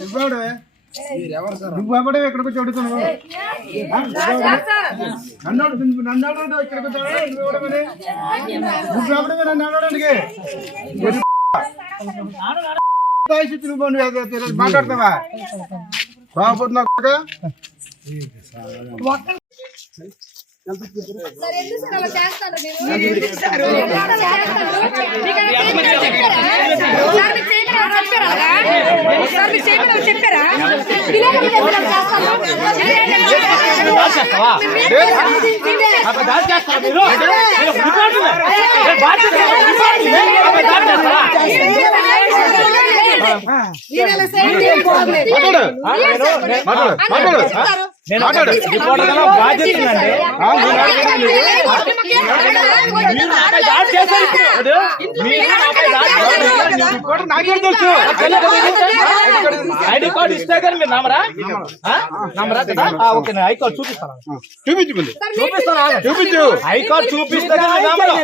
నువ్వెవడే? నువ్వు ఎవడే ఇక్కడికి వచ్చి అడుగుతున్నావు నన్ను నన్ను అడుగు ఇక్కడికి వచ్చావా నన్ను అడగడానికి? నువ్వు మాట్లాడతావా? బాగుపోతున్నావు చెప్పారా? మాట్లాడు. మాట్లాడు. మాట్లాడు. ఐడి కార్డు ఇస్తే కానీ మీరు నమ్మరా ఆ? నమ్మరా కదా ఆ, ఓకే నేను ఐ కార్డు చూపిస్తాను చూపించు చూపిస్తాను. చూపించు ఐ కార్డు చూపిస్తే కానీ నమ్మరు.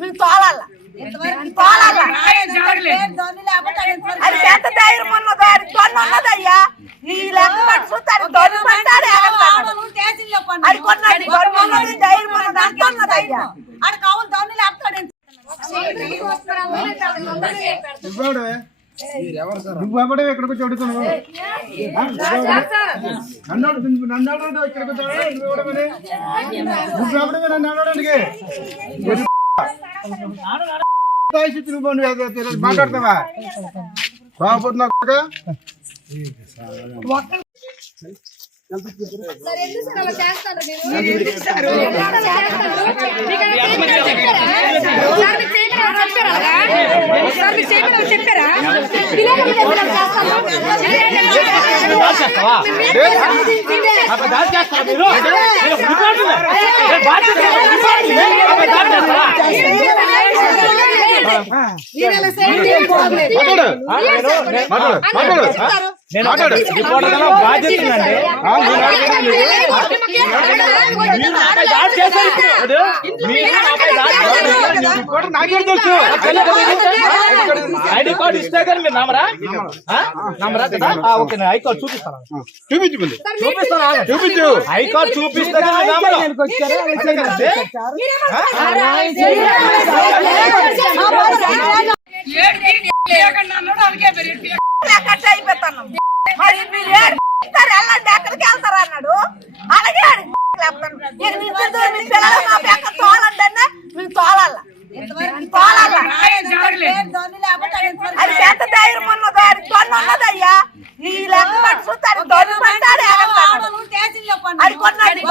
మేము తోలాల. తోలాల. అది ఎంత ధైర్యం ఉన్నదో అది తొన్ను ఉన్నదయ్యా. ఈ లెక్క పట్టి చూస్తాడు దొన్ను పట్టాడు అది కొన్నాడు దొన్ను ఉన్నది ధైర్యం ఉన్నది అంత ఉన్నదయ్యా. నువ్వెవడే నువ్వెవడే ఇక్కడికి వచ్చి అడుగుతున్నావు? నన్ను అడుగు నన్ను అడుగు ఇక్కడికి వచ్చావా నువ్వెవడమని నువ్వెవడమే నన్ను అడగడానికి ఎరి తాగిసి నువ్వు నువ్వు ఏదో తెలియదు మాట్లాడతావా చేస్తారు నేను-. రిపోర్టర్ బాధ్యత చేశారు ఇప్పుడు. అది మీరు నాపై దాడి చేశారు. కూడా నాకేం తెలుసు? ఐడి కార్డు ఇస్తే కానీ మీరు నమ్మరా? నమ్మరా? కదా ఆ, ఓకే నేను ఐ కార్డు చూపిస్తాను. చూపించు ముందు చూపిస్తాను. చూపించు. ఐ కార్డు చూపిస్తే కానీ మీరు నమ్మరు అంతే కదండి? అది ఎంత ధైర్యం ఉన్నదో అది కొన్ని ఉన్నదయ్యా నీ లెక్క పట్టు చూస్తే అది దొన్ని పట్టాలి అది కొన్నది